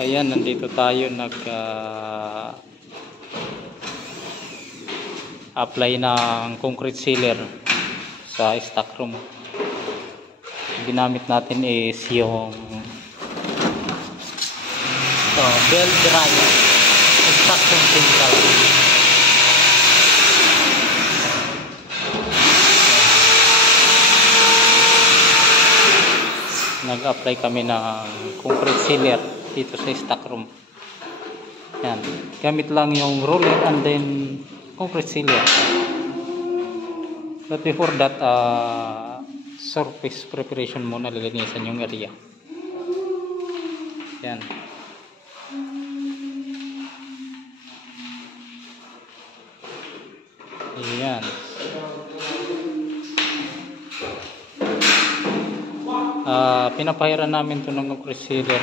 Ayan, nandito tayo apply ng concrete sealer sa stock room. Ginamit natin is yung belt drive stock room chemical. Nag-apply kami ng concrete sealer dito sa stock room. Yan, gamit lang yung roller and then concrete sealer. But before that, surface preparation muna, lilinisan yung area. Yan. Ayan. Pinapahiran namin ito ng concrete sealer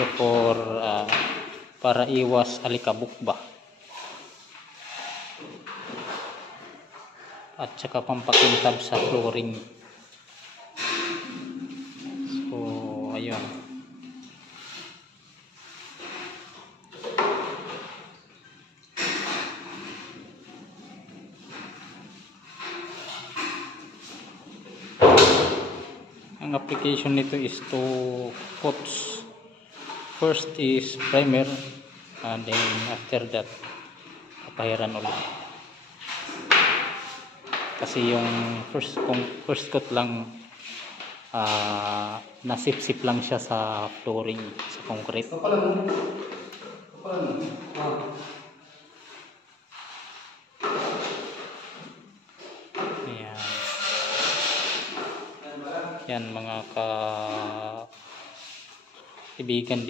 para iwas alikabok ba, at saka pampakintab sa flooring. So ayun, ang application nito is 2 coats. First is primer, and then after that papahiran ulit. Kasi yung first coat lang, nasip-sip lang siya sa flooring, sa concrete. Ayan. Yan mga kaibigan,